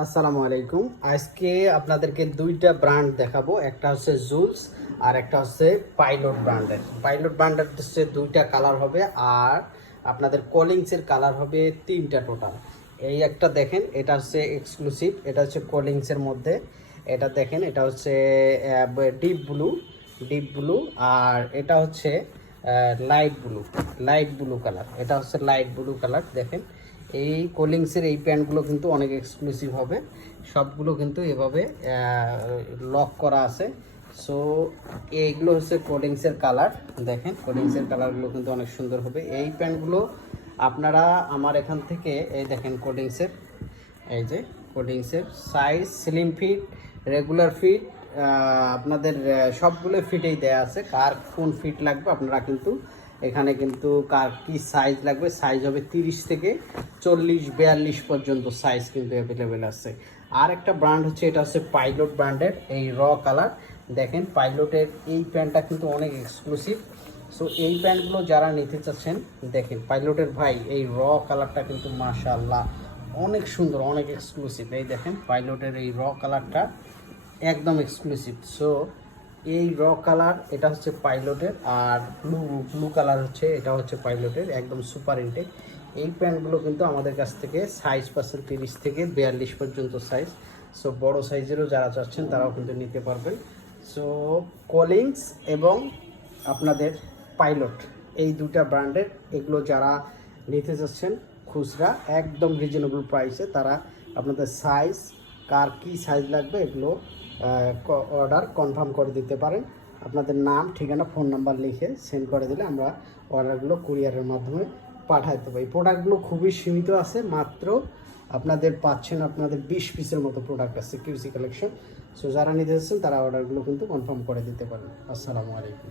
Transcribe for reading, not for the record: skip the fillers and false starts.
আসসালামু আলাইকুম। আজকে আপনাদেরকে দুইটা ব্র্যান্ড দেখাবো, একটা হচ্ছে জুলস আর একটা হচ্ছে পাইলট ব্র্যান্ডের। পাইলট ব্র্যান্ডের হচ্ছে দুইটা কালার হবে আর আপনাদের কলিংসের কালার হবে তিনটা টোটাল। এই একটা দেখেন, এটা হচ্ছে এক্সক্লুসিভ, এটা হচ্ছে কলিংসের মধ্যে। এটা দেখেন, এটা হচ্ছে ডিপ ব্লু আর এটা হচ্ছে লাইট ব্লু কালার। এটা হচ্ছে লাইট ব্লু কালার। দেখেন, এই কোলিংসের এই প্যান্টগুলো কিন্তু অনেক এক্সক্লুসিভ হবে। সবগুলো কিন্তু এভাবে লক করা আছে। সো এইগুলো হচ্ছে কোলিংসের কালার। দেখেন, কোলিংসের কালারগুলো কিন্তু অনেক সুন্দর হবে। এই প্যান্টগুলো আপনারা আমার এখান থেকে, এই দেখেন কোলিংসের, এই যে কোডিংসের size, slim fit, regular fit, আপনাদের সবগুলো ফিটেই দেয়া আছে। কার কোন ফিট লাগবে আপনারা কিন্তু এখানে কিন্তু, কার কি সাইজ লাগবে, সাইজ হবে 30 থেকে 40-42 পর্যন্ত সাইজ কিন্তু অ্যাভেলেবেল আছে। আর একটা ব্র্যান্ড হচ্ছে, এটা হচ্ছে পাইলট ব্র্যান্ডের এই কালার। দেখেন, পাইলটের এই প্যান্টটা কিন্তু অনেক এক্সক্লুসিভ। সো এই প্যান্টগুলো যারা নিতে চাচ্ছেন, দেখেন পাইলটের ভাই এই কালারটা কিন্তু মাশাআল্লাহ অনেক সুন্দর, অনেক এক্সক্লুসিভ। এই দেখেন পাইলটের এই কালারটা একদম এক্সক্লুসিভ। সো এই কালার, এটা হচ্ছে পাইলটের, আর ব্লু কালার হচ্ছে, এটা হচ্ছে পাইলটের একদম সুপার ইনটেক। এই প্যান্টগুলো কিন্তু আমাদের কাছ থেকে সাইজ পাচ্ছেন 30 থেকে 42 পর্যন্ত সাইজ। সো বড় সাইজেরও যারা চাচ্ছেন তারাও কিন্তু নিতে পারবেন। সো কলিংস এবং আপনাদের পাইলট, এই দুটা ব্র্যান্ডের এগুলো যারা নিতে চাচ্ছেন খুচরা একদম রিজনেবল প্রাইসে, তারা আপনাদের সাইজ, কার কী সাইজ লাগবে এগুলো অর্ডার কনফার্ম করে দিতে পারেন। আপনাদের নাম, ঠিকানা, ফোন নাম্বার লিখে সেন্ড করে দিলে আমরা অর্ডারগুলো কুরিয়ারের মাধ্যমে পাঠাতে দেবো। এই প্রোডাক্টগুলো খুবই সীমিত আছে, মাত্র আপনাদের পাচ্ছেন আপনাদের 20 পিসের মতো প্রোডাক্ট আছে কিউসি কালেকশন। সো যারা নিতে চাচ্ছেন তারা অর্ডারগুলো কিন্তু কনফার্ম করে দিতে পারেন। আসসালামু আলাইকুম।